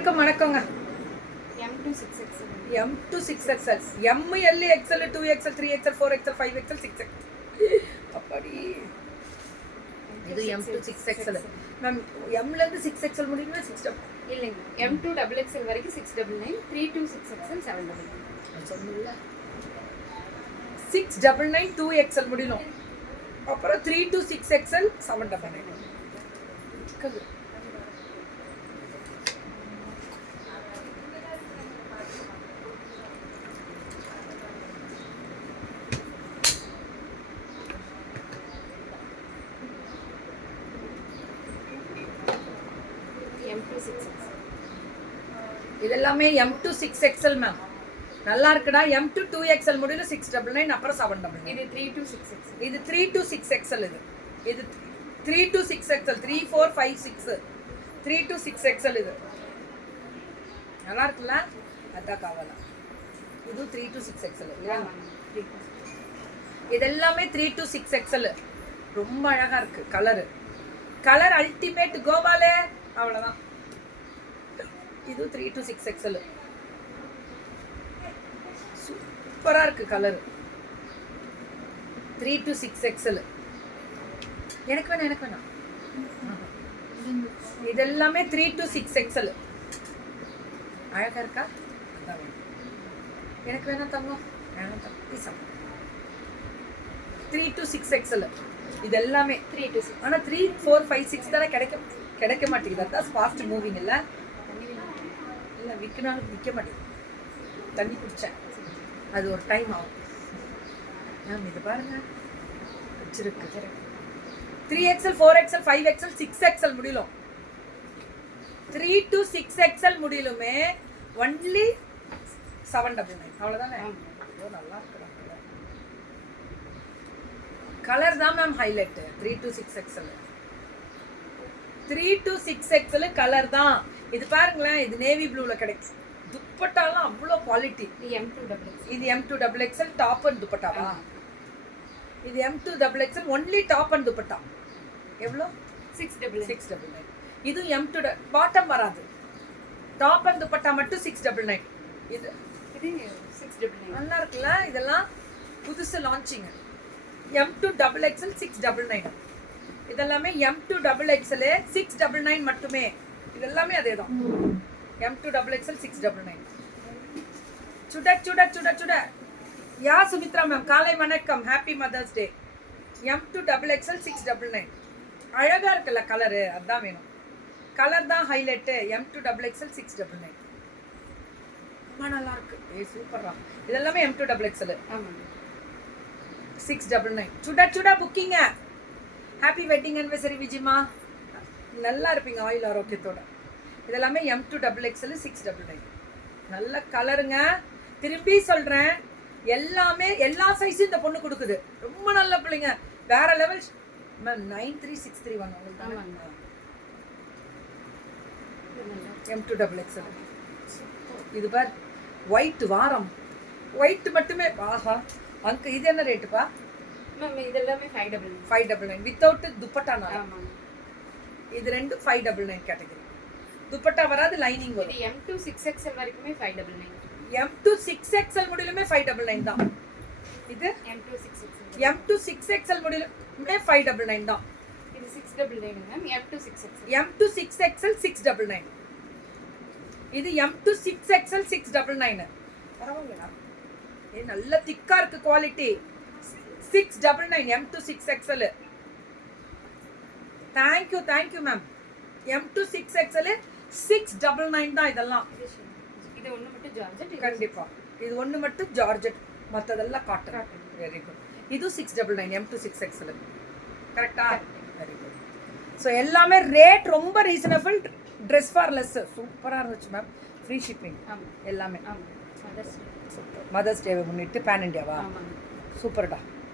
அனைவருக்கும் வணக்கங்க. M to 6XL. M to 6XL. M L XL 2XL 3XL 4XL 5XL 6XL. அப்படி இது M to 6XL. Ma'am M ல இருந்து 6XL முடியுமா 6 இல்லைங்க. M to XXL வரைக்கும் 699, 3 to 6XL 799. சொன்னீங்களா 699 2XL முடியணும். அப்புறம் 3 to 6XL 799. M to 6XL. இதெல்லாமே M to 6XL மேம். நல்லா இருக்குடா. M to 2XL முடியல 699 அப்புறம் 799. இது 3 to 6XL. இது 3 to 6XL இது 3 to 6XL 3 4 5 6 3 to 6XL இது நல்லா இருக்குல்ல? அதான் காவலா. இது 3 to 6XL இல்லையா? இதெல்லாமே 3 to 6XL. ரொம்ப அழகா இருக்கு கலர் அல்டிமேட் கோபாலே. அவ்வளவுதான். இது 3 to 6XL. சூப்பரா இருக்கு கலர். 3 to 6XL. எனக்கு வேணாம். இதெல்லாமே 3 to 6XL. அழகா இருக்கா? எனக்கு வேணாம் தங்கம். 3 to 6XL. இதெல்லாமே 3 to 6. ஆனா 3 4 5 6 தான கிடைக்க மாட்டேங்குது. அதான் ஃபாஸ்ட் மூவிங் இல்ல விற்கனாலும் விற்க மாட்டேங்குது. தண்ணி குடிச்சேன், அது ஒரு டைம் ஆகும். மேம் இது பாருங்க வச்சிருக்கு. 3XL 4XL 5XL 6XL முடியலும். 3 to 6XL முடியலுமே only 799. அவ்வளோதானே? நல்லா இருக்கு. கலர் தான் ma'am highlight. 3 to 6XL 3 to 6XL colour தான். இது பாருங்களேன், இது நேவி ப்ளூல கிடைக்கும். துப்பட்டாலாம் அவ்வளோ குவாலிட்டி. இது M to XXL. இது M to XXL top and துப்பட்டாவா? இது M to XXL only top and dupatta. எவ்வளோ? 699. இது M to பாட்டம் வராது. டாப் அண்ட் துப்பட்டா மட்டும் 699. இது 699. நல்லா இருக்குல்ல? இதெல்லாம் புதுசு லான்ச்சிங். M to XXL 699. இதெல்லாமே M to XXL 699 மட்டுமே. இதெல்லாமே அதே தான். M to XXL 699. சுட யா சுமித்ரா மேம் காலை வணக்கம். Happy mother's day. M to XXL 699. அழகா இருக்குல்ல கலரு? அதான் வேணும். கலர் தான் ஹைலைட்டு. M to XXL 699. ரொம்ப நல்லா இருக்கு. சூப்பரா. இதெல்லாமே M to XXL. ஆமாங்க. 699. சுட புக்கிங்க. ஹாப்பி வெட்டிங் அனிவர்சரி விஜிமா. நல்லா இருப்பீங்க ஆயில் ஆரோக்கியத்தோட. இதெல்லாமே M to XXL 699. நல்ல கலருங்க. திரும்பி சொல்றேன், எல்லாமே எல்லா சைஸும் இந்த பொண்ணு கொடுக்குது. ரொம்ப நல்ல பிள்ளைங்க, வேற லெவல். மேம் 93631 உங்களுக்கு M to XXL. இது பார் ஒயிட் வாரம் ஒயிட் மட்டுமே. ஆஹா அங்க இது என்ன ரேட்டுப்பா? மேம் இதெல்லாமே 599. 599 வித்தவுட் துப்பட்டானா? ஆமாங்க. இது ரெண்டு 599 கேட்டகரி. துப்பட்டா வராது, லைனிங் வரும். இது M to 6XL வரைக்குமே 599. M to 6XL முடியலுமே 599 தான். இது M to 6XL. M to 6XL முடியலுமே 599 தான். இது 699 ma'am. M to 6XL. M to 6XL 699. இது M to 6XL 699. பரவாயில்லையா? நல்ல திக்கா இருக்கு quality. 699 M to 6XL. Thank you ma'am. M to 6XL 699 தான் இதெல்லாம். இது ஒண்ணு மட்டும் ஜார்ஜெட். கண்டிப்பா இது ஒண்ணு மட்டும் ஜார்ஜெட், மத்ததெல்லாம் காட்டன். Very good. இது 699 M to 6XL. கரெக்ட்டா? Very good. சோ எல்லாமே ரேட் ரொம்ப ரீசனபிள். Dress for less. சூப்பரா இருந்துச்சு மேம். Free shipping. எல்லாமே. Mother's day. மதர்ஸ் டேவை முன்னிட்டு பேன் இண்டியாவா? ஆமாங்க. சூப்பர்டா.